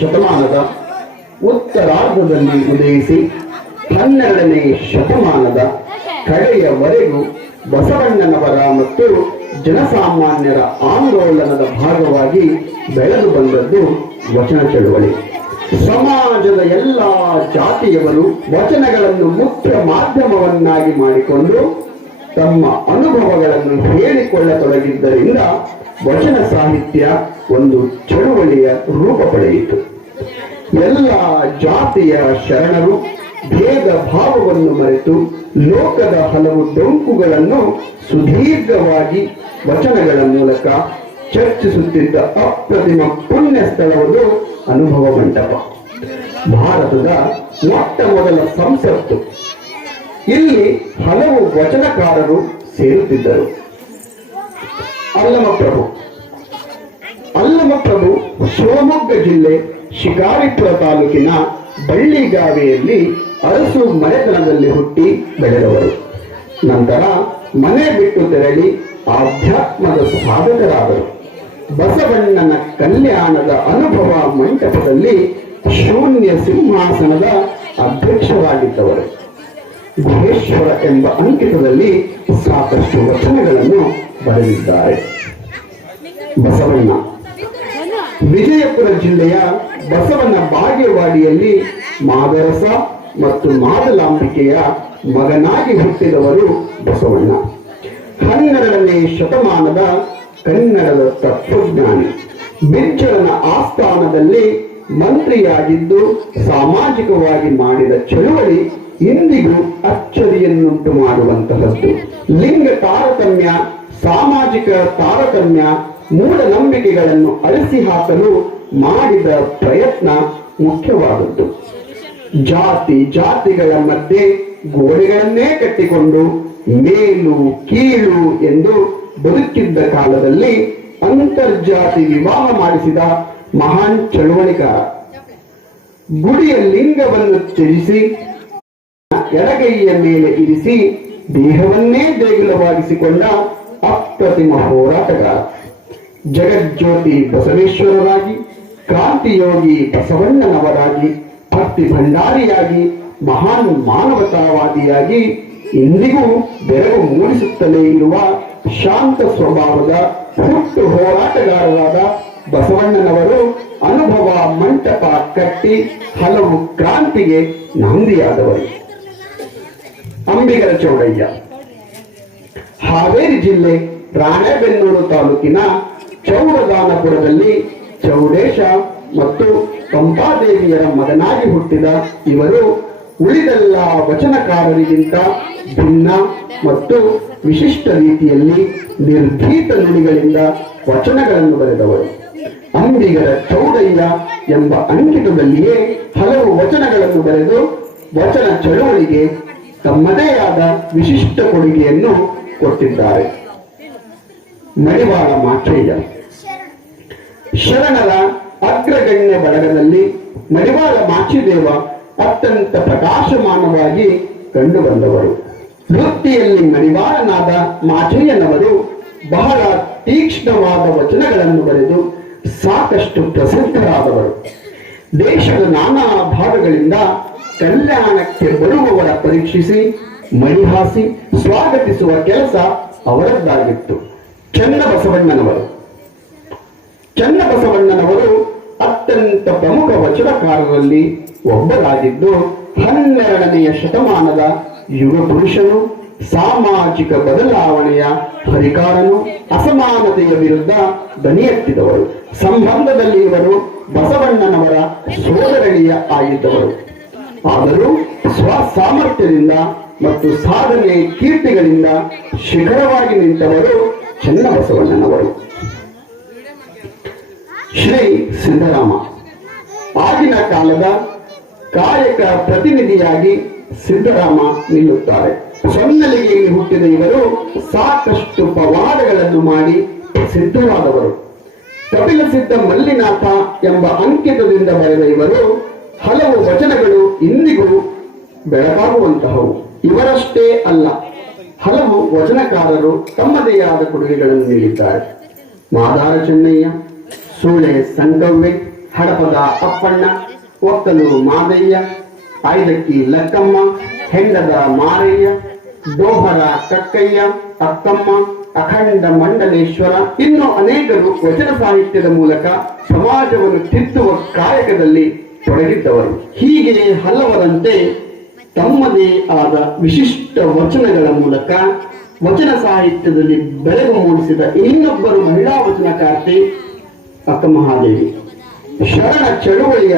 ಶತಮಾನದ ಉತ್ತರಾರ್ಧದಲ್ಲಿ ಉದಯಿಸಿ 12ನೇ ಶತಮಾನದ ಕಡೆಯವರೆಗೂ ಬಸವಣ್ಣನವರ ಮತ್ತು ಜನಸಾಮಾನ್ಯರ ಆಂದೋಲನದ ಭಾಗವಾಗಿ ಬೆಳೆದು ಬಂದದ್ದು ವಚನ ಚಳುವಳಿ. ಸಮಾಜದ ಎಲ್ಲ ಜಾತಿಯವರು ವಚನಗಳನ್ನು ಮುಖ್ಯ ಮಾಧ್ಯಮವನ್ನಾಗಿ ಮಾಡಿಕೊಂಡು ತಮ್ಮ ಅನುಭವಗಳನ್ನು ಹೇಳಿಕೊಳ್ಳತೊಡಗಿದ್ದರಿಂದ ವಚನ ಸಾಹಿತ್ಯ ಒಂದು ಚಳುವಳಿಯ ರೂಪ ಪಡೆಯಿತು. ಎಲ್ಲ ಜಾತಿಯ ಶರಣರು ಭೇದ ಭಾವವನ್ನು ಮರೆತು ಲೋಕದ ಹಲವು ಡೊಂಕುಗಳನ್ನು ಸುದೀರ್ಘವಾಗಿ ವಚನಗಳ ಮೂಲಕ ಚರ್ಚಿಸುತ್ತಿದ್ದ ಅಪ್ರತಿಮ ಪುಣ್ಯ ಸ್ಥಳವುದು ಅನುಭವ ಮಂಟಪ. ಭಾರತದ ಮೊಟ್ಟ ಮೊದಲ ಸಂಸತ್ತು. ಇಲ್ಲಿ ಹಲವು ವಚನಕಾರರು ಸೇರುತ್ತಿದ್ದರು. ಅಲ್ಲಮಪ್ರಭು ಶಿವಮೊಗ್ಗ ಜಿಲ್ಲೆ ಶಿಕಾರಿಪುರ ತಾಲೂಕಿನ ಬಳ್ಳಿಗಾವೆಯಲ್ಲಿ ಅರಸು ಮನೆತನದಲ್ಲಿ ಹುಟ್ಟಿ ಬೆಳೆದವರು. ನಂತರ ಮನೆ ಬಿಟ್ಟು ತೆರಳಿ ಆಧ್ಯಾತ್ಮದ ಸಾಧಕರಾದರು. ಬಸವಣ್ಣನ ಕಲ್ಯಾಣದ ಅನುಭವ ಮಂಟಪದಲ್ಲಿ ಶೂನ್ಯ ಸಿಂಹಾಸನದ ಅಧ್ಯಕ್ಷರಾಗಿದ್ದವರು. ಗುಹೇಶ್ವರ ಎಂಬ ಅಂಕಿತದಲ್ಲಿ ಸಾಕಷ್ಟು ವಚನಗಳನ್ನು ಬರೆದಿದ್ದಾರೆ. ಬಸವಣ್ಣ ವಿಜಯಪುರ ಜಿಲ್ಲೆಯ ಬಸವನ ಬಾಗೇವಾಡಿಯಲ್ಲಿ ಮಾದರಸ ಮತ್ತು ಮಾದಲಾಂಬಿಕೆಯ ಮಗನಾಗಿ ಹುಟ್ಟಿದವರು ಬಸವಣ್ಣ. 12ನೇ ಶತಮಾನದ ಕನ್ನಡದ ತತ್ವಜ್ಞಾನಿ. ಬಿಜ್ಜಳನ ಆಸ್ಥಾನದಲ್ಲಿ ಮಂತ್ರಿಯಾಗಿದ್ದು ಸಾಮಾಜಿಕವಾಗಿ ಮಾಡಿದ ಚಳುವಳಿ ಇಂದಿಗೂ ಅಚ್ಚರಿಯನ್ನುಂಟು ಮಾಡುವಂತಹದ್ದು. ಲಿಂಗ ತಾರತಮ್ಯ, ಸಾಮಾಜಿಕ ತಾರತಮ್ಯ, ಮೂಢನಂಬಿಕೆಗಳನ್ನು ಅಳಿಸಿ ಹಾಕಲು ಮಾಡಿದ ಪ್ರಯತ್ನ ಮುಖ್ಯವಾದದ್ದು. ಜಾತಿಗಳ ಮಧ್ಯೆ ಗೋಡೆಗಳನ್ನೇ ಕಟ್ಟಿಕೊಂಡು ಮೇಲು ಕೀಳು ಎಂದು ಬದುಕಿದ್ದ ಕಾಲದಲ್ಲಿ ಅಂತರ್ಜಾತಿ ವಿವಾಹ ಮಾಡಿಸಿದ ಮಹಾನ್ ಚಳುವಳಿಕಾರ. ಗುಡಿಯ ಲಿಂಗವನ್ನು ತ್ಯಜಿಸಿ ಎಡಗೈಯ ಮೇಲೆ ಇರಿಸಿ ದೇಹವನ್ನೇ ದೇಗುಲವಾಗಿಸಿಕೊಂಡ ಅಪ್ರತಿಮ ಹೋರಾಟಗಾರ. ಜಗಜ್ಯೋತಿ ಬಸವೇಶ್ವರರಾಗಿ, ಕ್ರಾಂತಿಯೋಗಿ ಬಸವಣ್ಣನವರಾಗಿ, ಭಕ್ತಿ ಭಂಡಾರಿಯಾಗಿ, ಮಹಾನ್ ಮಾನವತಾವಾದಿಯಾಗಿ ಇಂದಿಗೂ ಬೆರಗು ಮೂಡಿಸುತ್ತಲೇ ಇರುವ ಶಾಂತ ಸ್ವಭಾವದ ಹುಟ್ಟು ಹೋರಾಟಗಾರರಾದ ಬಸವಣ್ಣನವರು ಅನುಭವ ಮಂಟಪ ಕಟ್ಟಿ ಹಲವು ಕ್ರಾಂತಿಗೆ ನಾಂದಿಯಾದವರು. ಅಂಬಿಗರ ಚೌಡಯ್ಯ ಹಾವೇರಿ ಜಿಲ್ಲೆ ರಾಣೆಬೆನ್ನೂರು ತಾಲೂಕಿನ ಚೌಡದಾನಪುರದಲ್ಲಿ ಚೌಡೇಶ ಮತ್ತು ಪಂಪಾದೇವಿಯರ ಮಗನಾಗಿ ಹುಟ್ಟಿದ ಇವರು ಉಳಿದೆಲ್ಲ ವಚನಕಾರರಿಗಿಂತ ಭಿನ್ನ ಮತ್ತು ವಿಶಿಷ್ಟ ರೀತಿಯಲ್ಲಿ ನಿರ್ಭೀತ ನುಡಿಗಳಿಂದ ವಚನಗಳನ್ನು ಬರೆದವರು. ಅಂಬಿಗರ ಚೌಡಯ್ಯ ಎಂಬ ಅಂಕಿತದಲ್ಲಿಯೇ ಹಲವು ವಚನಗಳನ್ನು ಬರೆದು ವಚನ ಚಳುವಳಿಗೆ ತಮ್ಮದೇ ಆದ ವಿಶಿಷ್ಟ ಕೊಡುಗೆಯನ್ನು ಕೊಟ್ಟಿದ್ದಾರೆ. ಮಡಿವಾಳ ಮಾಚಯ್ಯ ಶರಣರ ಅಗ್ರಗಣ್ಯ ಬಳಗದಲ್ಲಿ ಮಡಿವಾಳ ಮಾಚಿದೇವ ಅತ್ಯಂತ ಪ್ರಕಾಶಮಾನವಾಗಿ ಕಂಡುಬಂದವರು. ವೃತ್ತಿಯಲ್ಲಿ ಮಡಿವಾಳನಾದ ಮಾಚಯ್ಯನವರು ಬಹಳ ತೀಕ್ಷ್ಣವಾದ ವಚನಗಳನ್ನು ಬರೆದು ಸಾಕಷ್ಟು ಪ್ರಸಿದ್ಧರಾದವರು. ದೇಶದ ನಾನಾ ಭಾಗಗಳಿಂದ ಕಲ್ಯಾಣಕ್ಕೆ ಬರುವವರ ಪರೀಕ್ಷಿಸಿ ಮಣಿಹಾಸಿ ಸ್ವಾಗತಿಸುವ ಕೆಲಸ ಅವರದ್ದಾಗಿತ್ತು. ಚನ್ನಬಸವಣ್ಣನವರು ಅತ್ಯಂತ ಪ್ರಮುಖ ವಚನಕಾರರಲ್ಲಿ ಒಬ್ಬರಾಗಿದ್ದು 12ನೇ ಶತಮಾನದ ಯುಗ ಪುರುಷನು, ಸಾಮಾಜಿಕ ಬದಲಾವಣೆಯ ಹರಿಕಾರನು, ಅಸಮಾನತೆಯ ವಿರುದ್ಧ ದನಿ ಎತ್ತಿದವರು. ಸಂಬಂಧದಲ್ಲಿ ಇವರು ಬಸವಣ್ಣನವರ ಸೋದರಳಿಯ ಆಗಿದ್ದವರು. ಆದರೂ ಸ್ವಸಾಮರ್ಥ್ಯದಿಂದ ಮತ್ತು ಸಾಧನೆ ಕೀರ್ತಿಗಳಿಂದ ಶಿಖರವಾಗಿ ನಿಂತವರು ಚನ್ನಬಸವಣ್ಣನವರು. ಶ್ರೀ ಸಿದ್ದರಾಮ ಆಗಿನ ಕಾಲದ ಕಾಯಕ ಪ್ರತಿನಿಧಿಯಾಗಿ ಸಿದ್ದರಾಮ ನಿಲ್ಲುತ್ತಾರೆ. ಸೊನ್ನಲಿಗೆಯಲ್ಲಿ ಹುಟ್ಟಿದ ಇವರು ಸಾಕಷ್ಟು ಪವಾಡಗಳನ್ನು ಮಾಡಿ ಸಿದ್ಧವಾದವರು. ಕಪಿಲ ಸಿದ್ಧ ಮಲ್ಲಿನಾಥ ಎಂಬ ಅಂಕಿತದಿಂದ ಬರೆದ ಇವರು ಹಲವು ವಚನಗಳು ಇಂದಿಗೂ ಬೆಳಕಾಗುವಂತಹವು. ಇವರಷ್ಟೇ ಅಲ್ಲ, ಹಲವು ವಚನಕಾರರು ತಮ್ಮದೇ ಆದ ಕೊಡುಗೆಗಳನ್ನು ನೀಡಿದ್ದಾರೆ. ಮಾದಾರ ಚೆನ್ನಯ್ಯ, ಸೂಳೆ ಸಂಗವ್ವೆ ಹಡಪದ ಅಪ್ಪಣ್ಣ, ಒಕ್ಕಲು ಮಾದಯ್ಯ, ಐದಕ್ಕಿ ಲಕ್ಕಮ್ಮ, ಹೆಂಡದ ಮಾರಯ್ಯ, ಡೋಹರ ಕಕ್ಕಯ್ಯ, ಅಕ್ಕಮ್ಮ, ಅಖಂಡ ಮಂಡಲೇಶ್ವರ, ಇನ್ನು ಅನೇಕರು ವಚನ ಸಾಹಿತ್ಯದ ಮೂಲಕ ಸಮಾಜವನ್ನು ತಿದ್ದುವ ಕಾಯಕದಲ್ಲಿ ತೊಡಗಿದ್ದವರು. ಹೀಗೆ ಹಲವರಂತೆ ತಮ್ಮದೇ ಆದ ವಿಶಿಷ್ಟ ವಚನಗಳ ಮೂಲಕ ವಚನ ಸಾಹಿತ್ಯದಲ್ಲಿ ಬೆಳಕು ಮೂಡಿಸಿದ ಇನ್ನೊಬ್ಬರು ಮಹಿಳಾ ವಚನಕಾರ್ತಿ ಅಕ್ಕಮಹಾದೇವಿ. ಶರಣ ಚಳುವಳಿಯ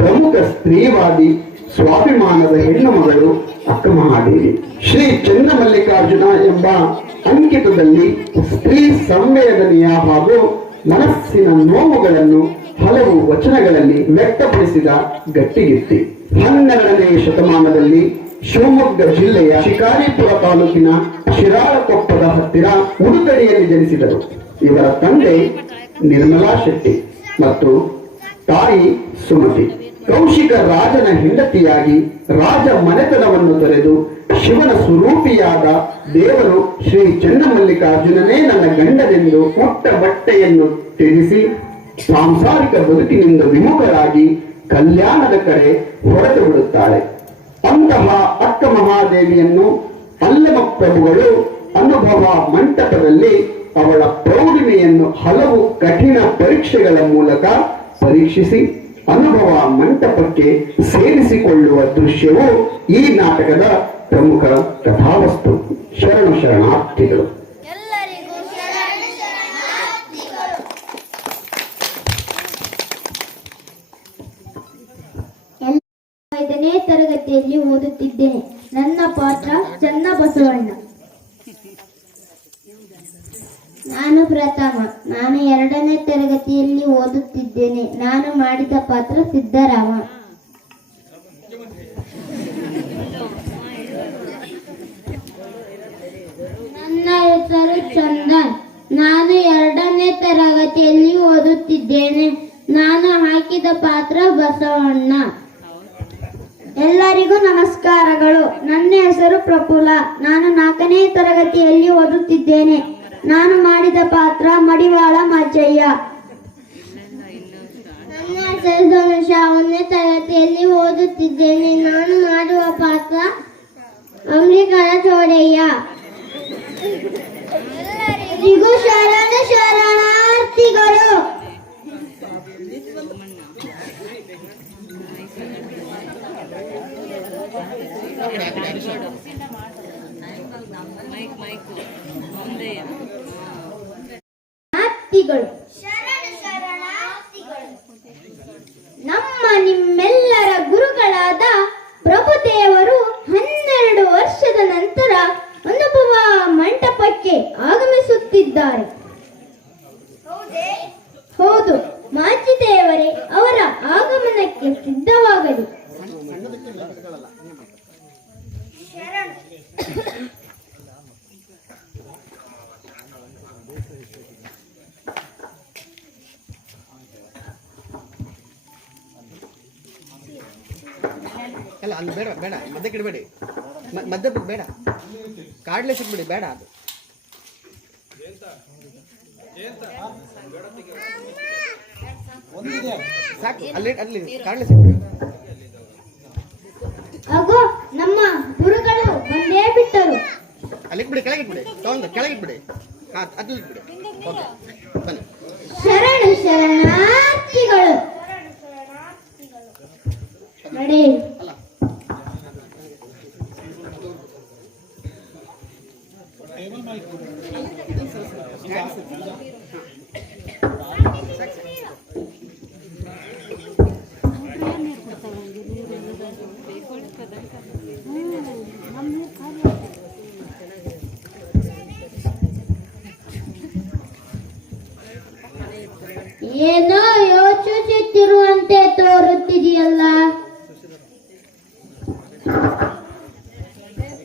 ಪ್ರಮುಖ ಸ್ತ್ರೀವಾದಿ, ಸ್ವಾಭಿಮಾನದ ಹೆಣ್ಣು ಮಗಳು ಅಕ್ಕಮಹಾದೇವಿ. ಶ್ರೀ ಚನ್ನಮಲ್ಲಿಕಾರ್ಜುನ ಎಂಬ ಅಂಕಿತದಲ್ಲಿ ಸ್ತ್ರೀ ಸಂವೇದನೆಯ ಹಾಗೂ ಮನಸ್ಸಿನ ನೋವುಗಳನ್ನು ಹಲವು ವಚನಗಳಲ್ಲಿ ವ್ಯಕ್ತಪಡಿಸಿದ ಗಟ್ಟಿಗಿತ್ತಿ. 12ನೇ ಶತಮಾನದಲ್ಲಿ ಶಿವಮೊಗ್ಗ ಜಿಲ್ಲೆಯ ಶಿಕಾರಿಪುರ ತಾಲೂಕಿನ ಶಿರಾಳಕೊಪ್ಪದ ಹತ್ತಿರ ಉಡುತಡಿಯಲ್ಲಿ ಜನಿಸಿದರು. ಇವರ ತಂದೆ ನಿರ್ಮಲಾ ಶೆಟ್ಟಿ ಮತ್ತು ತಾಯಿ ಸುಮತಿ. ಕೌಶಿಕ ರಾಜನ ಹೆಂಡತಿಯಾಗಿ ರಾಜ ಮನೆತನವನ್ನು ತೊರೆದು ಶಿವನ ಸ್ವರೂಪಿಯಾದ ದೇವರು ಶ್ರೀ ಚನ್ನಮಲ್ಲಿಕಾರ್ಜುನನೇ ನನ್ನ ಗಂಡನೆಂದು ಪುಟ್ಟ ಬಟ್ಟೆಯನ್ನು ತ್ಯಜಿಸಿ ಸಾಂಸಾರಿಕ ಬದುಕಿನಿಂದ ವಿಮುಖರಾಗಿ ಕಲ್ಯಾಣದ ಕಡೆ ಹೊರಟು ಬಿಡುತ್ತಾಳೆ. ಅಂತಹ ಅಕ್ಕ ಮಹಾದೇವಿಯನ್ನು ಅಲ್ಲಮ ಪ್ರಭುಗಳು ಅನುಭವ ಮಂಟಪದಲ್ಲಿ ಅವಳ ಪ್ರೌಢಿಮೆಯನ್ನು ಹಲವು ಕಠಿಣ ಪರೀಕ್ಷೆಗಳ ಮೂಲಕ ಪರೀಕ್ಷಿಸಿ ಅನುಭವ ಮಂಟಪಕ್ಕೆ ಸೇರಿಸಿಕೊಳ್ಳುವ ದೃಶ್ಯವು ಈ ನಾಟಕದ ಪ್ರಮುಖ ಕಥಾವಸ್ತು. ಶರಣು ಶರಣಾರ್ಥಿಗಳು. ಐದನೇ ತರಗತಿಯಲ್ಲಿ ಓದುತ್ತಿದ್ದೇನೆ. ನನ್ನ ಪಾತ್ರ ಚನ್ನಬಸವಣ್ಣ. ನಾನು ಪ್ರಥಮ. ನಾನು 2ನೇ ತರಗತಿಯಲ್ಲಿ ಓದುತ್ತಿದ್ದೇನೆ. ನಾನು ಮಾಡಿದ ಪಾತ್ರ ಸಿದ್ದರಾಮ. ನನ್ನ ಹೆಸರು ಚಂದನ್. ನಾನು 2ನೇ ತರಗತಿಯಲ್ಲಿ ಓದುತ್ತಿದ್ದೇನೆ. ನಾನು ಹಾಕಿದ ಪಾತ್ರ ಬಸವಣ್ಣ. ಎಲ್ಲರಿಗೂ ನಮಸ್ಕಾರಗಳು. ನನ್ನ ಹೆಸರು ಪ್ರಫುಲ್ಲ. ನಾನು 4ನೇ ತರಗತಿಯಲ್ಲಿ ಓದುತ್ತಿದ್ದೇನೆ. ನಾನು ಮಾಡಿದ ಪಾತ್ರ ಮಡಿವಾಳ ಮಾಚಯ್ಯ. ನನ್ನ ಹೆಸರು ಧನುಷ. 1ನೇ ತರಗತಿಯಲ್ಲಿ ಓದುತ್ತಿದ್ದೇನೆ. ನಾನು ಮಾಡುವ ಪಾತ್ರ ಅಂಬಿಕರ ಚೋಡಯ್ಯ. ಎಲ್ಲರಿಗೂ ಶರಣ ಶರಣಾರ್ಥಿಗಳು. ನಮ್ಮ ನಿಮ್ಮೆಲ್ಲರ ಗುರುಗಳಾದ ಪ್ರಭುದೇವರು 12 ವರ್ಷದ ನಂತರ ಅನುಭವ ಮಂಟಪಕ್ಕೆ ಆಗಮಿಸುತ್ತಿದ್ದಾರೆ. ಹೌದು, ಮಾಚಿದೇವರೇ ಅವರ ಆಗಮನಕ್ಕೆ ಸಿದ್ಧವಾಗಲಿ. ಅಲ್ಲ ಅಲ್ಲಿ ಬೇಡ ಬೇಡ ಮಧ್ಯಕ್ಕೆ ಇಡಬೇಡಿ, ಮಧ್ಯ ಬೇಡ, ಕಾಡ್ಲೆ ಸಿಕ್ಬಿಡಿ, ಬೇಡ ಅದು ಸಾಕು. ಅಲ್ಲಿ ಅಲ್ಲಿ ಕಾಡ್ಲೆ ಸಿಕ್ಬಿಡಿ. ಆಗೋ ನಮ್ಮ ಗುರುಗಳು ಬಂದೇ ಬಿಟ್ಟರು. ಅಲ್ಲಿಟ್ಬಿಡಿ, ಕೆಳಗಿಟ್ಬಿಡಿ, ತಗೊಂಡು ಕೆಳಗಿಟ್ಬಿಡಿ. ಹಾ, ಅದ್ಲಿಟ್ಬಿಡಿ. ಓಕೆ, ಬನ್ನಿ. ಶರಣ ಶರಣಾರ್ಥಿಗಳು. ನಡೆ. ಏನೋ ಯೋಚಿಸುತ್ತಿರುವಂತೆ ತೋರುತ್ತಿದೆಯಲ್ಲ.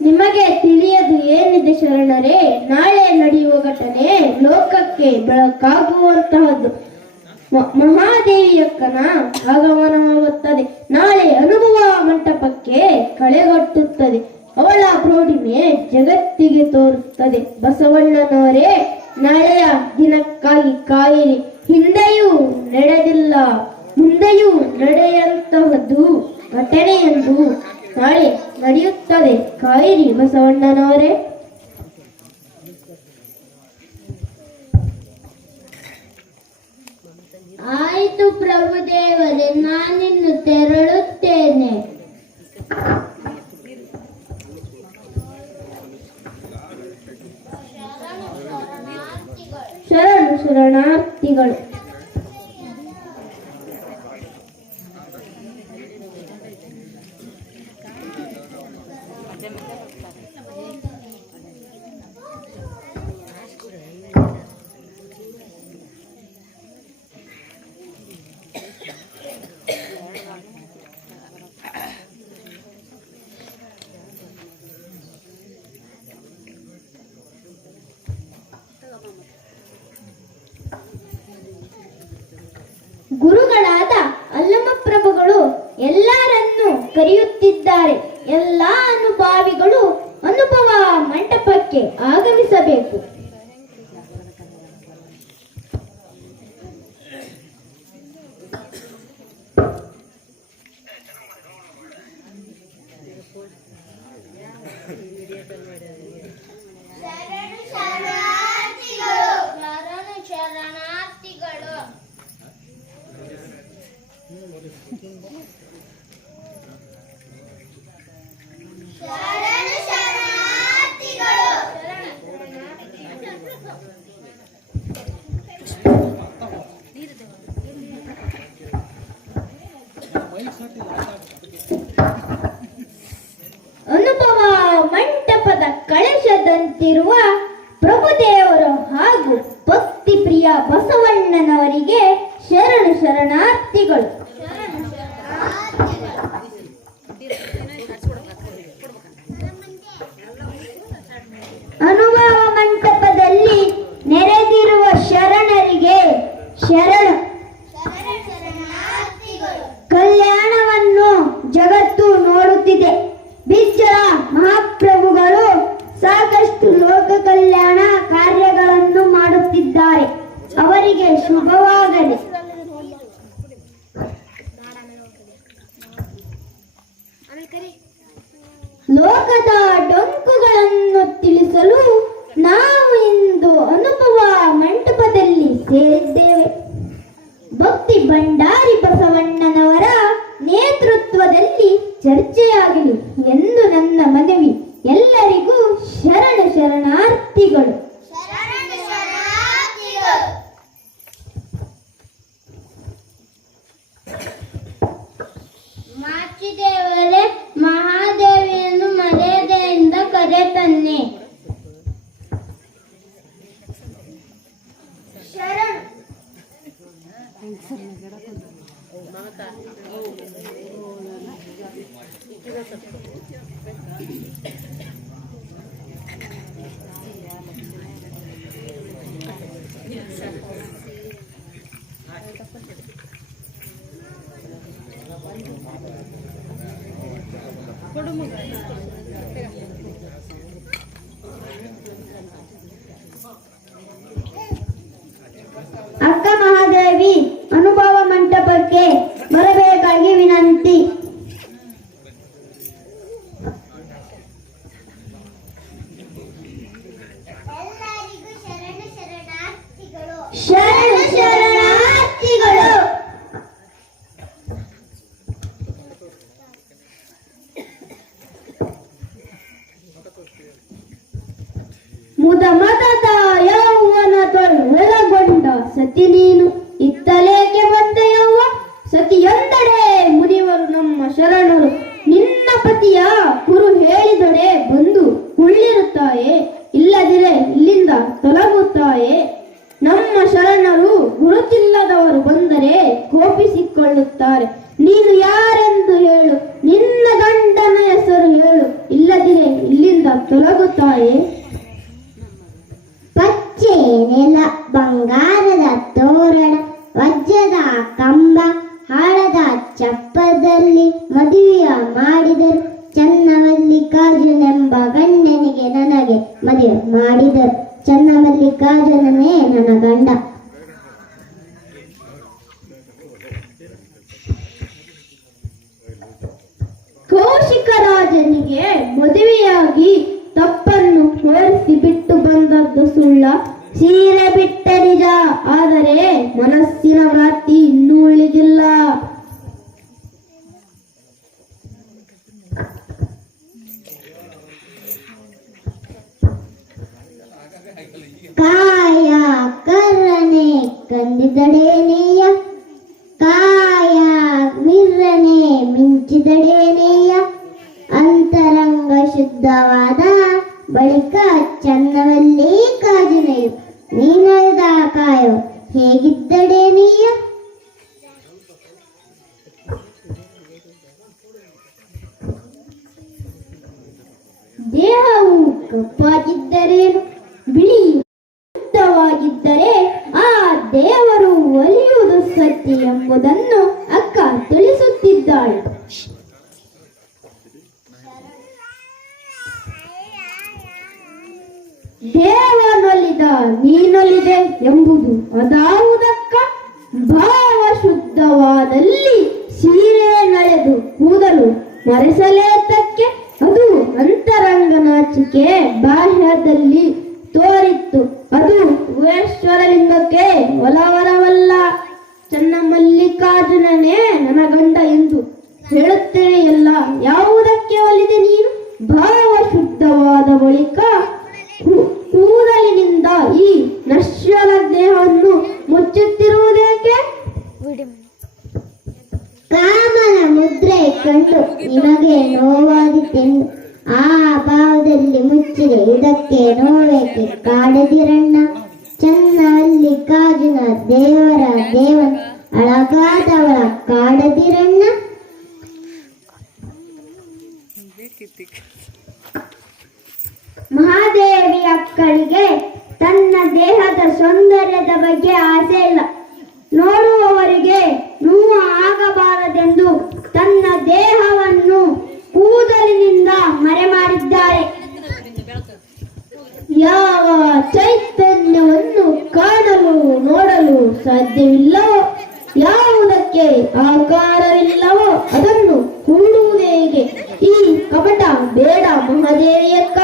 ನಿಮಗೆ ತಿಳಿಯದು ಏನಿದೆ ಶರಣರೇ? ನಾಳೆ ನಡೆಯುವ ಘಟನೆ ಲೋಕಕ್ಕೆ ಬೆಳಕಾಗುವಂತಹದ್ದು. ಮಹಾದೇವಿಯಕ್ಕನ ಆಗಮನವಾಗುತ್ತದೆ. ನಾಳೆ ಅನುಭವ ಮಂಟಪಕ್ಕೆ ಕಳೆಗಟ್ಟುತ್ತದೆ. ಅವಳ ಪ್ರೌಢಿಮೆ ಜಗತ್ತಿಗೆ ತೋರುತ್ತದೆ. ಬಸವಣ್ಣನವರೇ, ನಾಳೆಯ ದಿನಕ್ಕಾಗಿ ಕಾಯಿರಿ. ಹಿಂದೆಯೂ ನಡೆದಿಲ್ಲ ಮುಂದೆಯೂ ನಡೆಯುವಂತಹದ್ದು ಘಟನೆಯೊಂದು ನಾಳೆ ನಡೆಯುತ್ತದೆ. ಕಾಯಿರಿ ಬಸವಣ್ಣನವರೇ. ಆಯಿತು ಪ್ರಭುದೇವರೇ, ನಾನಿನ್ನು ತೆರಳುತ್ತೇನೆ. ಶರಣು ಶರಣಾರ್ಥಿಗಳು. ಗುರುಗಳಾದ ಅಲ್ಲಮಪ್ರಭುಗಳು ಎಲ್ಲರನ್ನೂ ಕರೆಯುತ್ತಿದ್ದಾರೆ. ಎಲ್ಲ ಅನುಭಾವಿಗಳು ಅನುಭವ ಮಂಟಪಕ್ಕೆ ಆಗಮಿಸಬೇಕು. ಅನುಭವ ಮಂಟಪದ ಕಳಶದಂತಿರುವ ಪ್ರಭುದೇವರು ಹಾಗೂ ಭಕ್ತಿ ಪ್ರಿಯ ಬಸವಣ್ಣನವರಿಗೆ ಶರಣು ಶರಣಾರ್ಥಿಗಳು. ಅನುಭವ ಮಂಟಪದಲ್ಲಿ ನೆರೆದಿರುವ ಶರಣರಿಗೆ ಶರಣು. ಕಲ್ಯಾಣವನ್ನು ಜಗತ್ತು ನೋಡುತ್ತಿದೆ. ಬಿಜ್ಜಳ ಮಹಾಪ್ರಭುಗಳು ಸಾಕಷ್ಟು ಲೋಕ ಕಲ್ಯಾಣ ಕಾರ್ಯಗಳನ್ನು ಮಾಡುತ್ತಿದ್ದಾರೆ. ಅವರಿಗೆ ಶುಭವಾಗಲಿ. ಲೋಕದ ಡೊಂಕುಗಳನ್ನು ತಿಳಿಸಲು ನಾವು ಇಂದು ಅನುಭವ ಮಂಟಪದಲ್ಲಿ ಸೇರಿದ್ದೇವೆ. ಭಕ್ತಿ ಭಂಡಾರಿ ಬಸವಣ್ಣನವರ ನೇತೃತ್ವದಲ್ಲಿ ಚರ್ಚೆಯಾಗಲಿ ಎಂದು ನನ್ನ ಮನವಿ. ಎಲ್ಲರಿಗೂ ಶರಣ ಶರಣಾರ್ಥಿಗಳು. ಮಾಚಿದೇವರೇ, ಮಹಾದೇವಿಯನ್ನು ಮರ್ಯಾದೆಯಿಂದ ಕರೆತನ್ನಿ. ಶರಣ ಅಕ್ಕ ಮಹಾದೇವಿ ಅನುಭವ ಮಂಟಪಕ್ಕೆ ಬರಬೇಕಾಗಿ ವಿನಂತಿ. ಶರಣ ಶರಣಾರ್ಥಿಗಳು. ಮುದ ಮದದ ಯೌವನದೊಳಗೊಂಡ ಸತಿ ನೀನು ಇತ್ತಲೇಕೆ ಬಂದೆಯವ್ವ. ಸತಿಯೊಂದಡೆ ಮುನಿವರು ನಮ್ಮ ಶರಣರು. ನಿನ್ನ ಪತಿಯ ಕುರು ಹೇಳಿದೊಡೆ ಬಂದು ಕುಳ್ಳಿರುತ್ತಾಯೆ, ಇಲ್ಲದಿರೆ ಇಲ್ಲಿಂದ ತೊಲಗುತ್ತಾಯೆ. ನಮ್ಮ ಶರಣರು ಗುರುತಿಲ್ಲದವರು ಬಂದರೆ ಕೋಪಿಸಿಕೊಳ್ಳುತ್ತಾರೆ. ನೀನು ಯಾರೆಂದು ಹೇಳು, ನಿನ್ನ ಗಂಡನ ಹೆಸರು ಹೇಳು, ಇಲ್ಲದಿರೆ ಇಲ್ಲಿಂದ ತೊಲಗುತ್ತಾಯೆ. ಪಚ್ಚೆ ನೆಲ, ಬಂಗಾರದ ತೋರಣ, ವಜ್ರದ ಕಂಬ, ಹಾಳದ ಚಪ್ಪದಲ್ಲಿ ಮದುವೆಯ ಮಾಡಿದರು. ಚನ್ನಮಲ್ಲಿಕಾರ್ಜುನೆಂಬ ಗಂಡನಿಗೆ ನನಗೆ ಮದುವೆ ಮಾಡಿದರು. ಚನ್ನಮಲ್ಲಿಕಾರ್ಜುನನೇ ನನ್ನ ಗಂಡ. ಕೌಶಿಕ ರಾಜನಿಗೆ ಮದುವೆಯಾಗಿ ತಪ್ಪನ್ನು ಹೊರಿಸಿ ಬಿಟ್ಟು ಬಂದದ್ದು ಸುಳ್ಳ? ಸೀರೆ ಬಿಟ್ಟ ನಿಜ, ಆದರೆ ಮನಸ್ಸಿನ ಭ್ರಾಂತಿ ಇನ್ನೂ ಉಳಿದಿಲ್ಲ. ಕಾಯ ಕರ್ರನೆ ಕಂದಿದಡೇನೆಯ, ಕಾಯ ಮಿರ್ರನೆ ಮಿಂಚಿದಡೇನೆಯ, ಅಂತರಂಗ ಶುದ್ಧವಾದ ಬಳಿಕ ಚನ್ನವಲ್ಲಿ ಕಾಜಿನೆಯು, ನೀನಲ್ದ ಕಾಯೋ ಹೇಗಿದ್ದಡೇನೆಯ. ದೇಹವು ಕಪ್ಪಾಗಿದ್ದರೇನು, ಬಿಳಿ ಶುದ್ಧವಾಗಿದ್ದರೆ ಆ ದೇವರು ಒಲಿಯುವುದು ಸತ್ಯ ಎಂಬುದನ್ನು ಅಕ್ಕ ತಿಳಿಸುತ್ತಿದ್ದಾಳೆ. ದೇವನೊಲಿದ ನೀನೊಲಿದೆ ಎಂಬುದು ಅದಾವುದಕ್ಕ? ಭಾವ ಶುದ್ಧವಾದಲ್ಲಿ ಸೀರೆ ನಳೆದು ಕೂದಲು ಮರೆಸಲೇತಕ್ಕೆ? ಅದು ಅಂತರಂಗ ನಾಚಿಕೆ ಬಾಹ್ಯದಲ್ಲಿ ತೋರಿತ್ತು, ಅದು ಗುಹೇಶ್ವರಲಿಂಗಕ್ಕೆ ಒಲವರವಲ್ಲ. ಚನ್ನಮಲ್ಲಿಕಾರ್ಜುನನೇ ನನ್ನ ಗಂಡ ಎಂದು ಹೇಳುತ್ತೇನೆಯಲ್ಲ, ಯಾವುದಕ್ಕೆ ಒಲಿದೆ ನೀನು? ಭಾವ ಶುದ್ಧವಾದ ಬಳಿಕ ಕೂದಲಿನಿಂದ ಈ ನಶ್ವರ ದೇಹವನ್ನು ಮುಚ್ಚುತ್ತಿರುವುದೇಕೆ? ಕಾಮನ ಮುದ್ರೆ ಕಂಡು ನಿನಗೆ ನೋವಾಗಿತ್ತೆಂದು ಆ ಭಾವದಲ್ಲಿ ಮುಚ್ಚಿದೆ, ಇದಕ್ಕೆ ನೋವೇಕೆ ಕಾಡದಿರಣ್ಣ. ಚನ್ನಮಲ್ಲಿಕಾರ್ಜುನ ದೇವರ ದೇವನ್ ಅಳಗಾದವಳ ಕಾಡದಿರಣ್ಣ. ಮಹಾದೇವಿ ಅಕ್ಕಳಿಗೆ ತನ್ನ ದೇಹದ ಸೌಂದರ್ಯದ ಬಗ್ಗೆ ಆಸೆ ಇಲ್ಲ. ನೋಡುವವರಿಗೆ ನೋವು ಆಗಬಾರದೆಂದು ತನ್ನ ದೇಹವನ್ನು ಕೂದಲಿನಿಂದ ಮರೆಮಾಡಿದ್ದಾರೆ. ಯಾವ ಚೈತನ್ಯವನ್ನು ಕಾಣಲು ನೋಡಲು ಸಾಧ್ಯವಿಲ್ಲವೋ, ಯಾವುದಕ್ಕೆ ಆಕಾರವಿಲ್ಲವೋ ಅದನ್ನು ಕೂಡುವುದು ಹೇಗೆ? ಈ ಕಪಟ ಬೇಡ ಮಹಾದೇವಿಯಕ್ಕ.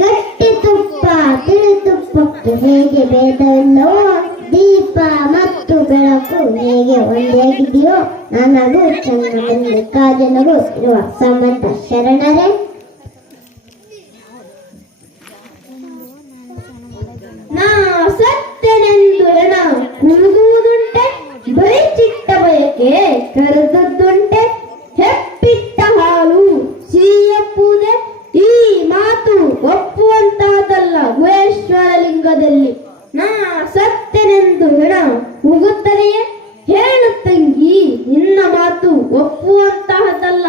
ಗಟ್ಟಿ ತುಪ್ಪ ತಿಳಿ ತುಪ್ಪಕ್ಕೆ ಹೇಗೆ ಭೇದವಿಲ್ಲವೋ, ದೀಪ ಮತ್ತು ಬೆಳಕು ಹೇಗೆ ಒಂದಾಗಿದೆಯೋ, ನನಗೂ ಚನ್ನಮಲ್ಲಿಕಾರ್ಜುನಗೂ ಇರುವ ಸಂಬಂಧ ಶರಣರೇ. ನಾ ಸತ್ಯನೆಂದು ಹೆಣ ಕುರುಗುವುದುಂಟೆ, ಬರೀ ಚಿಟ್ಟ ಬಯಕೆ ಕರೆದದ್ದುಂಟೆ, ಹೆಪ್ಪಿಟ್ಟ ಹಾಲು ಸಿಹಿಯಪ್ಪುವುದೇ? ಈ ಮಾತು ಒಪ್ಪುವಂತಹದಲ್ಲ ಗುಹೇಶ್ವರಲಿಂಗದಲ್ಲಿ. ನಾ ಸತ್ಯನೆಂದು ಹೆಣ ಹೋಗುತ್ತದೆಯೇ? ಹೇಳು ತಂಗಿ, ನಿನ್ನ ಮಾತು ಒಪ್ಪುವಂತಹದಲ್ಲ.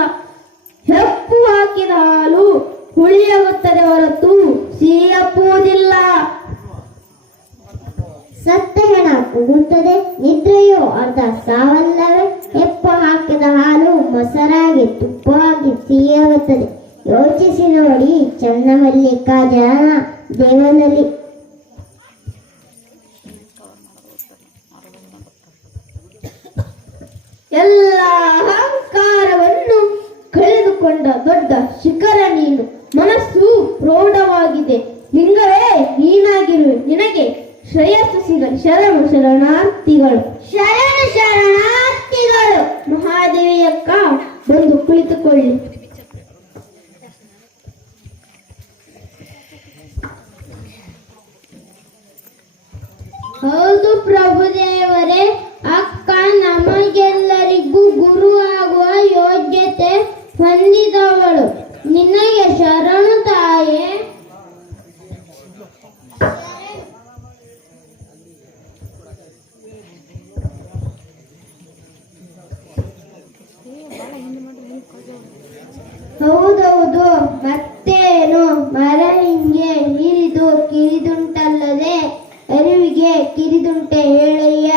ಹೆಪ್ಪು ಹಾಕಿದ ಹಾಲು ಹುಳಿಯಾಗುತ್ತದೆ ಹೊರತು ಸಿಹಿಯಪ್ಪುವುದಿಲ್ಲ. ಸತ್ತ ಹೆಣ ಕೂಗುತ್ತದೆ, ನಿದ್ರೆಯೋ ಅರ್ಧ ಸಾವಲ್ಲವೇ? ಹೆಪ್ಪು ಹಾಕಿದ ಹಾಲು ಮೊಸರಾಗಿ ತುಪ್ಪವಾಗಿ ಸಿಹಿಯಾಗುತ್ತದೆ. ಯೋಚಿಸಿ ನೋಡಿ ಚನ್ನಮಲ್ಲಿಕಾರ್ಜುನ ದೇವನಲ್ಲಿ. ಎಲ್ಲ ಅಹಂಕಾರವನ್ನು ಕಳೆದುಕೊಂಡ ದೊಡ್ಡ ಶಿಖರ ನೀನು. ಮನಸ್ಸು ಪ್ರೌಢವಾಗಿದೆ, ಲಿಂಗವೇ ನೀನಾಗಿರುವೆ. ನಿನಗೆ ಶ್ರೇಯಸ್ಸು ಸಿಗಲಿ. ಶರಣು ಶರಣಾರ್ಥಿಗಳು, ಶರಣು ಶರಣಾರ್ಥಿಗಳು. ಮಹಾದೇವಿಯಕ್ಕ ಬಂದು ಕುಳಿತುಕೊಳ್ಳಿ. ಹೌದು ಪ್ರಭುದೇವರೇ, ಅಕ್ಕ ನಮಗೆಲ್ಲರಿಗೂ ಗುರು ಆಗುವ ಯೋಗ್ಯತೆ ಹೊಂದಿದವಳು. ನಿನಗೆ ಶರಣು ತಾಯೇ. ಹೌದೌದು, ಮತ್ತೇನು? ಮರ ಹಿಂಗೆ ಹಿರಿದು ಕಿರಿದುಂಟಲ್ಲದೆ ಅರಿವಿಗೆ ಕಿರಿದುಂಟೆ ಹೇಳಯ್ಯ.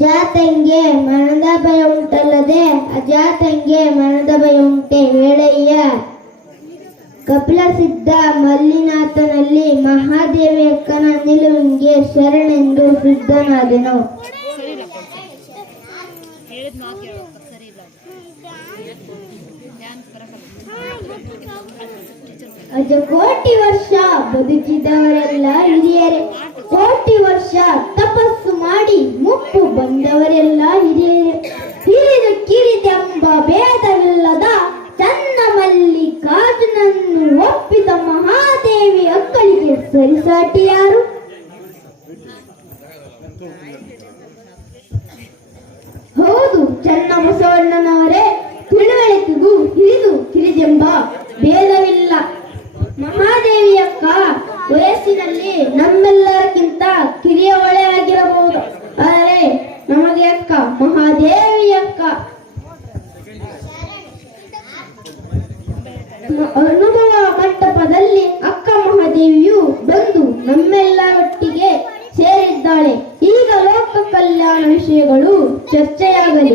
ಜಾತಂಗೆ ಮನದ ಭಯ ಉಂಟಲ್ಲದೆ ಅಜಾತಂಗೆ ಮನದ ಭಯ ಉಂಟೆ ಹೇಳಯ್ಯ. ಕಪಿಲ ಸಿದ್ಧ ಮಲ್ಲಿನಾಥನಲ್ಲಿ ಮಹಾದೇವಿ ಅಕ್ಕನ ನಿಲುವಿಗೆ ಶರಣೆಂದು ಸಿದ್ಧನಾದೆನು. ಅಜ ಕೋಟಿ ವರ್ಷ ಬದುಕಿದವರೆಲ್ಲ ಹಿರಿಯರೇ, ಕೋಟಿ ವರ್ಷ ತಪಸ್ಸು ಮಾಡಿ ಮುಪ್ಪು ಬಂದವರೆಲ್ಲ ಹಿರಿಯರೇ. ಹಿರಿದು ಕಿರಿದೆಂಬ ಭೇದವಿಲ್ಲದ ಚನ್ನ ಮಲ್ಲಿಕಾರ್ಜುನನ್ನು ಒಪ್ಪಿದ ಮಹಾದೇವಿ ಅಕ್ಕಳಿಗೆ ಸರಿಸಾಟಿ ಯಾರು? ಹೌದು ಚನ್ನಬಸವಣ್ಣನವರೇ, ತಿಳುವಳಿಕೆಗೂ ಹಿರಿದು ಕಿರಿದೆಂಬ ಭೇದವಿಲ್ಲ. ಮಹಾದೇವಿ ಅಕ್ಕ ವಯಸ್ಸಿನಲ್ಲಿ ನಮ್ಮೆಲ್ಲರಕ್ಕಿಂತ ಕಿರಿಯವಳೇ ಆಗಿರಬಹುದು, ಆದರೆ ನಮಗೆ ಅಕ್ಕ ಮಹಾದೇವಿ ಅಕ್ಕ. ಅನುಭವ ಮಂಟಪದಲ್ಲಿ ಅಕ್ಕ ಮಹಾದೇವಿಯು ಬಂದು ನಮ್ಮೆಲ್ಲರೊಟ್ಟಿಗೆ ಸೇರಿದ್ದಾಳೆ. ಈಗ ಲೋಕ ಕಲ್ಯಾಣ ವಿಷಯಗಳು ಚರ್ಚೆಯಾಗಲಿ.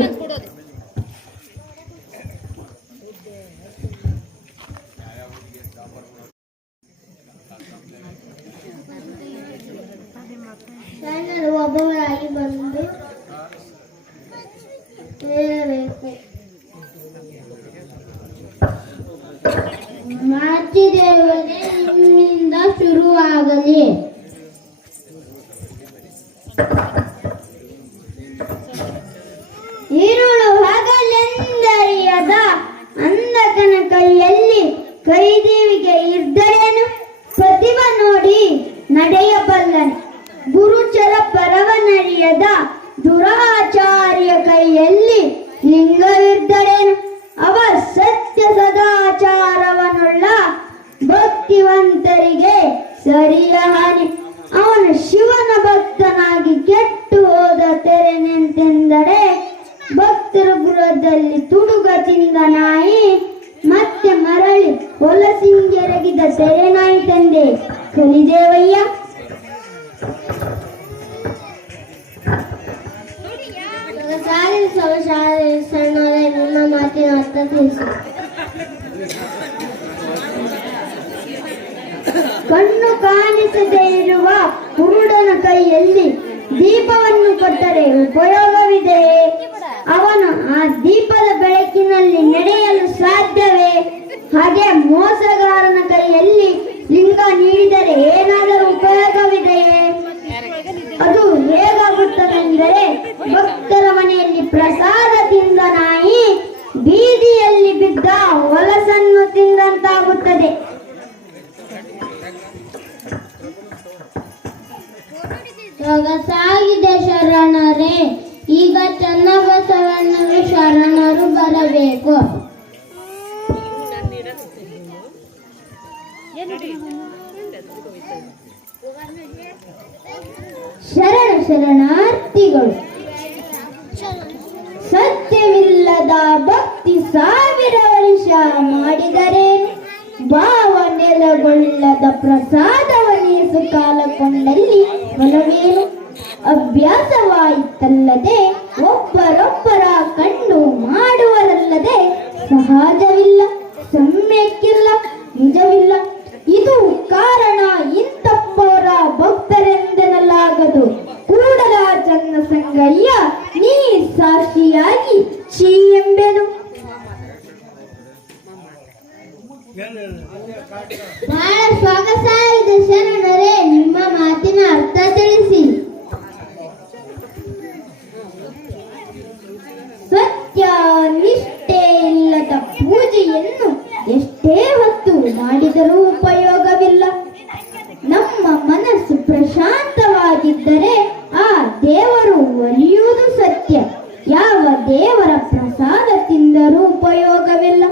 ಶರಣರು ಒಬ್ಬವರಾಗಿ ಬಂದು ಸೇರಬೇಕು. ಮಾತೃದೇವರೇ ನಿಮ್ಮಿಂದ ಶುರುವಾಗಲಿ. ಈರುಳು ಹಗಲೆಂದರಿಯದ ಅಂಧಕನ ಕೈಯಲ್ಲಿ ಕೈದೇವಿಗೆ ಇದ್ದರೇನು? ಪ್ರತಿಭ ನೋಡಿ ನಡೆಯಬಲ್ಲನು. ಗುರುಚರ ಪರವನರಿಯದ ದುರಾಚಾರ್ಯ ಕೈಯಲ್ಲಿ ಲಿಂಗವಿದ್ದರೇನು? ಅವ ಸತ್ಯ ಸದಾಚಾರವನ್ನುಳ್ಳ ಭಕ್ತಿವಂತರಿಗೆ ಸರಿಯ ಹಾನಿ. ಅವನು ಶಿವನ ಭಕ್ತನಾಗಿ ಕೆಟ್ಟು ಹೋದ ತೆರೆ ನಿಂತೆಂದರೆ ಭಕ್ತರ ಗೃಹದಲ್ಲಿ ತುಡುಗ ತಿಂದ ನಾಯಿ ಮತ್ತೆ ಮರಳಿ ಹೊಲಸಿಂಗೆರಗಿದ ತೆರೆ ನಾಯಿ ತಂದೆ ಕಲಿದೇವಯ್ಯ. ನಿಮ್ಮ ಮಾತಿನ ಅರ್ಥ ತಿಳಿಸಿ. ಕಣ್ಣು ಕಾಣಿಸದೇ ಇರುವ ಕುರುಡನ ಕೈಯಲ್ಲಿ ದೀಪವನ್ನು ಕೊಟ್ಟರೆ ಉಪಯೋಗವಿದೆಯೇ? ಅವನು ಆ ದೀಪದ ಬೆಳಕಿನಲ್ಲಿ ನಡೆಯಲು ಸಾಧ್ಯವೇ? ಹಾಗೆ ಮೋಸಗಾರನ ಕೈಯಲ್ಲಿ ಲಿಂಗ ನೀಡಿದರೆ ಏನಾದರೂ ಉಪಯೋಗವಿದೆಯೇ? ಅದು ಹೇಗಾಗುತ್ತದೆಂದರೆ ಭಕ್ತರ ಮನೆಯಲ್ಲಿ ಪ್ರಸಾದ ತಿಂದ ನಾಯಿ ಬೀದಿಯಲ್ಲಿ ಬಿದ್ದ ಹೊಲಸನ್ನು ತಿಂದಂತಾಗುತ್ತದೆ. ಸೊಗಸಾಗಿದೆ ಶರಣರೇ. ಈಗ ಚನ್ನಬಸವಣ್ಣನ ಶರಣರು ಬರಬೇಕು. ಶರಣಾರ್ಥಿಗಳು. ಸತ್ಯವಿಲ್ಲದ ಭಕ್ತಿ ಸಾವಿರ ವರ್ಷ ಮಾಡಿದರೆ ಭಾವ ನೆಲಗೊಳ್ಳದ ಪ್ರಸಾದವನ್ನೇಸು ಕಾಲ ಕೊಂಡಲ್ಲಿ ಫಲವೇನು? ಅಭ್ಯಾಸವಾಯಿತಲ್ಲದೆ ಒಬ್ಬರೊಬ್ಬರ ಕಂಡು ಮಾಡುವರಲ್ಲದೆ ಸಹಜವಿಲ್ಲ, ಸಮ್ಯಕ್ಕಿಲ್ಲ, ನಿಜವಿಲ್ಲ. ಇದು ಕಾರಣ ಇಂತಪ್ಪವರ ಭಕ್ತರೆಂದೆನ್ನಲಾಗದು. ಕೂಡಲ ಚನ್ನ ಸಂಗಯ್ಯ ನೀ ಸಾಕ್ಷಿಯಾಗಿ ಛೀ ಎಂಬೆನು. ಬಹಳ ಸೊಗಸಾಗಿದೆ ಶರಣರೇ, ನಿಮ್ಮ ಮಾತಿನ ಅರ್ಥ ತಿಳಿಸಿ. ಸತ್ಯ ನಿಷ್ಠೆ ಇಲ್ಲದ ಪೂಜೆಯನ್ನು ಎಷ್ಟೇ ಹೊತ್ತು ಮಾಡಿದರೂ ಉಪಯೋಗವಿಲ್ಲ. ನಮ್ಮ ಮನಸ್ಸು ಪ್ರಶಾಂತವಾಗಿದ್ದರೆ ಆ ದೇವರು ಒಲಿಯುವುದು ಸತ್ಯ. ಯಾವ ದೇವರ ಪ್ರಸಾದ ತಿಂದರೂ ಉಪಯೋಗವಿಲ್ಲ.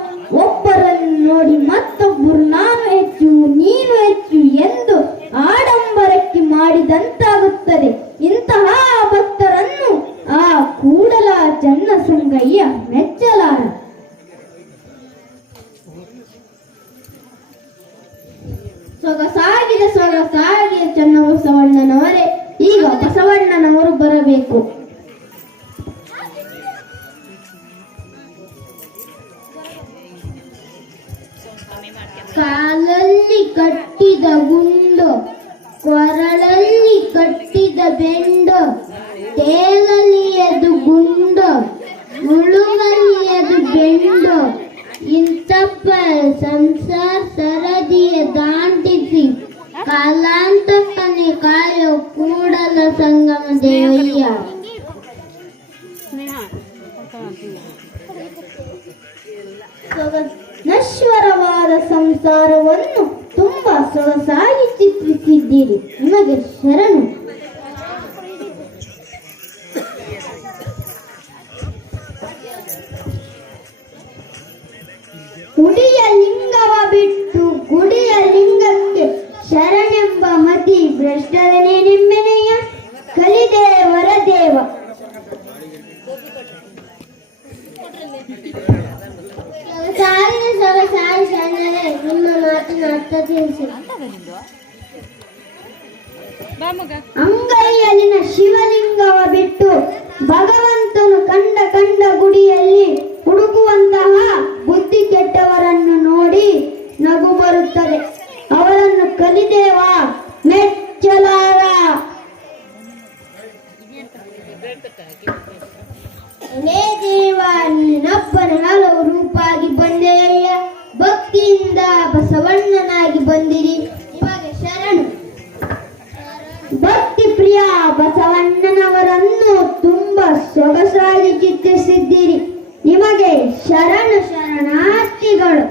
ಒಬ್ಬರನ್ನು ನೋಡಿ ಮತ್ತೊಬ್ಬರು ನಾನು ಹೆಚ್ಚು ನೀನು ಹೆಚ್ಚು ಎಂದು ಆಡಂಬರಕ್ಕೆ ಮಾಡಿದಂತಾಗುತ್ತದೆ. ಇಂತಹ ಭಕ್ತರನ್ನು ಆ ಕೂಡಲ ಚನ್ನ ಸಂಗಯ್ಯ ಮೆಚ್ಚಲಾರ. ಸೊಗಸಾಗಿದೆ ಚನ್ನಬಸವಣ್ಣನವರೇ. ಈಗ ಬಸವಣ್ಣನವರು ಬರಬೇಕು. ಕಾಲ ಕಟ್ಟಿದ ಗುಂಡು, ಕೊರಳಲ್ಲಿ ಕಟ್ಟಿದ ಬೆಂಡು, ತೇಲಲ್ಲಿ ಅದು ಗುಂಡು, ಮುಳುಗಲ್ಲಿ ಅದು ಬೆಂಡು. ಇಂತಪ್ಪ ಸಂಸಾರ ಸರದಿಯ ದಾಂಟಿಸಿ ಕಾಲಾಂತಕನೆ ಕಾಯೋ ಕೂಡಲ ಸಂಗಮ ದೇವಯ್ಯ. ನಶ್ವರವಾದ ಸಂಸಾರವನ್ನು ತುಂಬಾ ಸೊಗಸಾಗಿ ಚಿತ್ರಿಸಿದ್ದೀರಿ, ನಿಮಗೆ ಶರಣು. ಉಡಿಯ ಲಿಂಗವ ಬಿಟ್ಟು ಗುಡಿಯ ಲಿಂಗಕ್ಕೆ ಶರಣೆಂಬ ಮತಿ ಭ್ರಷ್ಟರನೇ ನಿಮ್ಮೆನೆಯ ಕಲಿದೇವರ ದೇವ. ಸೊಗಸಾಗಿ ಶರಣರೇ, ನಿಮ್ಮ ಮಾತಿನ ಅರ್ಥ ತಿಳಿಸಿ. ಅಂಗೈಯಲ್ಲಿನ ಶಿವಲಿಂಗವ ಬಿಟ್ಟು ಭಗವಂತನು ಕಂಡ ಗುಡಿಯಲ್ಲಿ ಹುಡುಕುವಂತಹ ಬುದ್ಧಿ ಕೆಟ್ಟವರನ್ನು ನೋಡಿ ನಗು ಬರುತ್ತದೆ. ಅವರನ್ನು ಕಲಿದೇವ ಮೆಚ್ಚಲಾರ. ಅನೇ ದೇವ, ನೀನೊಬ್ಬನ ಹಲವು ರೂಪಾಗಿ ಬಂದೆಯಯ್ಯ. ಭಕ್ತಿಯಿಂದ ಬಸವಣ್ಣನಾಗಿ ಬಂದಿರಿ, ನಿಮಗೆ ಶರಣು. ಭಕ್ತಿ ಪ್ರಿಯ ಬಸವಣ್ಣನವರನ್ನು ತುಂಬಾ ಸೊಗಸಾಗಿ ಚಿತ್ರಿಸಿದ್ದೀರಿ, ನಿಮಗೆ ಶರಣು ಶರಣಾರ್ಥಿಗಳು.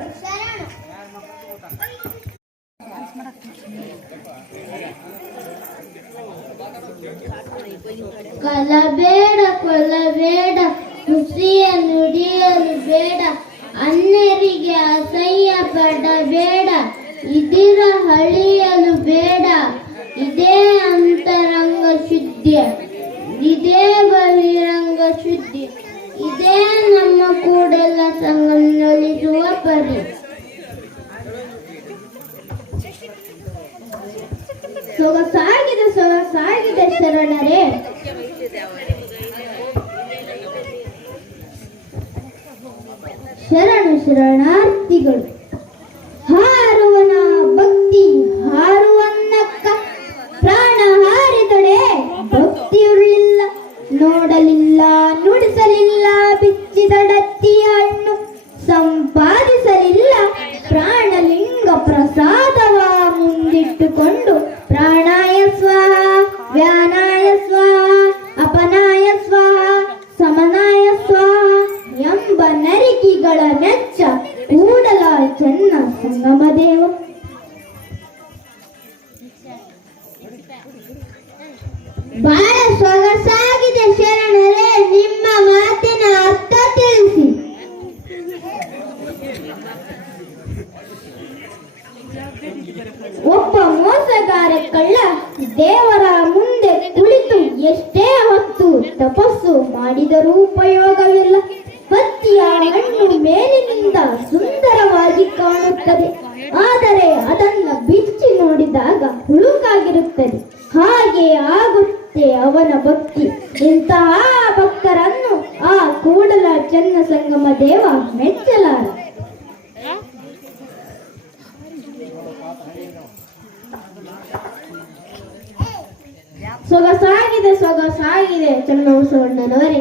ಕೊಲ್ಲಬೇಡ, ಖುಷಿಯ ನುಡಿಯಲು ಬೇಡ, ಅನ್ಯರಿಗೆ ಅಸಹ್ಯ ಪಡಬೇಡ, ಇದಿರ ಹಳಿಯಲು ಬೇಡ. ಇದೇ ಅಂತರಂಗ ಶುದ್ಧಿ, ಇದೇ ಬಹಿರಂಗ ಶುದ್ಧಿ, ಇದೇ ನಮ್ಮ ಕೂಡಲ ಸಂಗಮನೊಲಿಸುವ ಪರಿ. ಸೊಗಸಾಗಿದೆ ಶರಣರೇ. ಶರಣು ಶರಣಾರ್ಥಿಗಳು. ಹಾರುವನ ಭಕ್ತಿ ಹಾರುವನ್ನಕ್ಕ, ಪ್ರಾಣ ಹಾರಿದಡೆ ಭಕ್ತಿಯುಳ್ಳಿಲ್ಲ, ನೋಡಲಿಲ್ಲ ನುಡಿಸಲಿಲ್ಲ ಬಿಚ್ಚಿದಡತ್ತಿಯ ಹಣ್ಣು, ಸಂಪಾದಿಸಲಿಲ್ಲ ಪ್ರಾಣಲಿಂಗ ಪ್ರಸಾದವ ಮುಂದಿಟ್ಟುಕೊಂಡು ಪ್ರಾಣಾಯ ಸ್ವಾಹ, ವ್ಯಾನಾಯ ಸ್ವಾಹ, ಅಪನಾಯ ಸ್ವಾಹ, ಸಮನಾಯ ಸ್ವಾಹ ಎಂಬ ನರಿಕಿಗಳ ಮೆಚ್ಚ ಕೂಡಲ ಚೆನ್ನ ಸಂಗಮ ದೇವ. ಬಹಳ ಸೊಗಸಾಗಿದೆ ಶರಣರೇ, ನಿಮ್ಮ ಮಾತಿನ ಅರ್ಥ ತಿಳಿಸಿ. ಒಬ್ಬ ಮೋಸಗಾರ ಕಳ್ಳ ದೇವರ ಮುಂದೆ ಕುಳಿತು ಎಷ್ಟೇ ಹೊತ್ತು ತಪಸ್ಸು ಮಾಡಿದರೂ ಉಪಯೋಗವಿಲ್ಲ. ಬತ್ತಿಯ ಹಣ್ಣು ಮೇಲಿನಿಂದ ಸುಂದರವಾಗಿ ಕಾಣುತ್ತದೆ, ಆದರೆ ಅದನ್ನು ಬಿಚ್ಚಿ ನೋಡಿದಾಗ ಹುಳುಕಾಗಿರುತ್ತದೆ. ಹಾಗೆ ಆಗುತ್ತೆ ಅವನ ಭಕ್ತಿ. ಇಂತಹ ಭಕ್ತರನ್ನು ಆ ಕೂಡಲ ಚೆನ್ನ ಸಂಗಮ ದೇವ ಮೆಚ್ಚಲಾರ. ಸೊಗಸಾಗಿದೆ ಚೆನ್ನಬಸವಣ್ಣನವರೇ.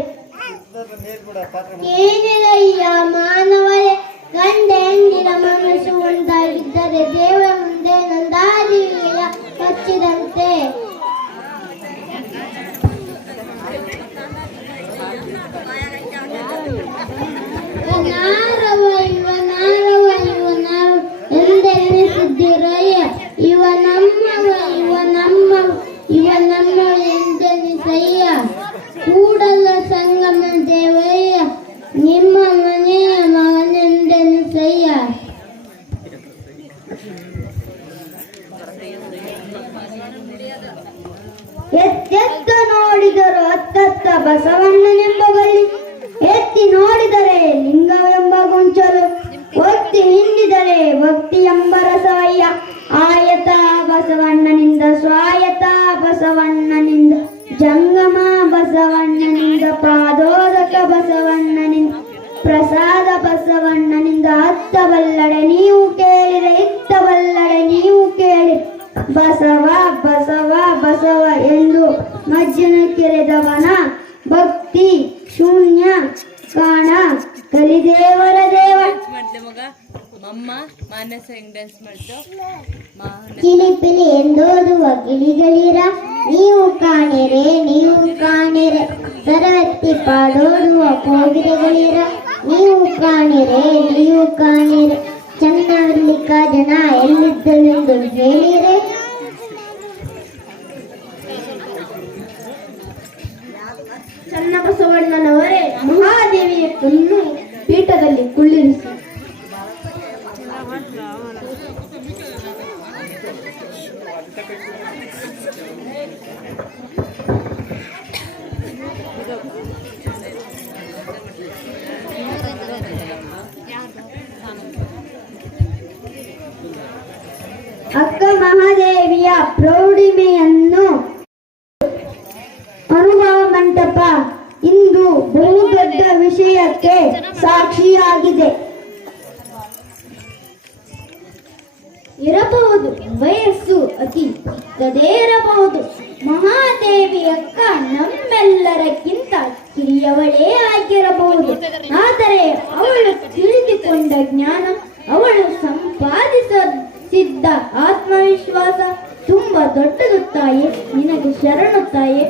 ಏನಿರಯ್ಯ ಮಾನವರೇ, ಗಂಡ ಹೆಂಡಿನ ಮನಸ್ಸು ಒಂದಾಗಿದ್ದರೆ ದೇವರ ಮುಂದೆ ನಂದಾದಿಯ ಹಚ್ಚಿದಂತೆ. ಎಂದೆನಿಸಿದ್ದಿರಯ್ಯ, ಇವ ನಮ್ಮ ಎಂದೆನಿಸಯ್ಯ. ಕೂಡಲ ಸಂಗಮ ದೇವಯ್ಯ, ನಿಮ್ಮ ಮನೆಯ ಮಗನೆಂದೆನಿಸಯ್ಯ. ಎತ್ತೆತ್ತ ನೋಡಿದರು ಅತ್ತತ್ತ ಬಸವಣ್ಣನೆಂಬ ಬಳ್ಳಿ, ಎತ್ತಿ ನೋಡಿದರೆ ಲಿಂಗವೆಂಬ ಗೊಂಚಲು, ಒತ್ತಿ ಹಿಂಡಿದರೆ ಭಕ್ತಿ ಎಂಬ ರಸವಯ್ಯ. ಆಯತ ಬಸವಣ್ಣನಿಂದ ಸ್ವಾಯತ ಬಸವಣ್ಣನಿಂದ ಜಂಗಮ ಬಸವಣ್ಣನಿಂದ ಪಾದೋದಕ ಬಸವಣ್ಣನಿಂದ ಪ್ರಸಾದ ಬಸವಣ್ಣನಿಂದ ಅತ್ತಬಲ್ಲಡೆ ನೀವು ಕೇಳಿದರೆ ಇತ್ತಬಲ್ಲಡೆ ನೀವು ಬಸವ ಬಸವ ಬಸವ ಎಂದು ಮಜ್ಜನ ಕೆರೆದವನ ಭಕ್ತಿ ಶೂನ್ಯ ಕಾಣ ಕಲಿದೇವರ ದೇವ. ಮಾಡ್ತೆ ಮಗ ಮಮ್ಮ ಮಾನಸ ಹೆಂಗ್ ಡ್ಯಾನ್ಸ್ ಮಾಡ್ತು ಕಿಲಿಪಿಲಿ ಎಂದೋದುವ ಗಿಳಿಗಳಿರ ನೀವು ಕಾಣಿರೆ ಸರವತ್ತಿ ಪಾಡೋಡುವ ಕೋಗಿಲೆಗಳಿರ ನೀವು ಕಾಣಿರೆ ಚನ್ನವಲ್ಲಿಕ ಜನ ಎಲ್ಲಿದ್ದಳೆಂದು ಹೇಳಿರೆ. ಚನ್ನಬಸವಣ್ಣನವರೇ ಮಹಾದೇವಿಯ ಕಣ್ಣು ಪೀಠದಲ್ಲಿ ಕುಳ್ಳಿರಿಸಿ ಅಕ್ಕ ಮಹಾದೇವಿಯ ಪ್ರೌಢಿಮೆಯನ್ನು ಅನುಭವ ಮಂಟಪ ಇಂದು ಬಹುದೊಡ್ಡ ವಿಷಯಕ್ಕೆ ಸಾಕ್ಷಿಯಾಗಿದೆ. ಇರಬಹುದು ವಯಸ್ಸು ಅತಿ ಚಿಕ್ಕದೇ ಇರಬಹುದು. ಮಹಾದೇವಿ ಅಕ್ಕ ನಮ್ಮೆಲ್ಲರಕ್ಕಿಂತ ಕಿರಿಯವಳೇ ಆಗಿರಬಹುದು. ಆದರೆ ಅವಳು ತಿಳಿದುಕೊಂಡ ಜ್ಞಾನ, ಅವಳು ಸಂಪಾದಿಸಿದ್ದ ಆತ್ಮವಿಶ್ವಾಸ ತುಂಬ ದೊಡ್ಡದು ತಾಯಿ. ನಿನಗೆ ಶರಣು ತಾಯಿ.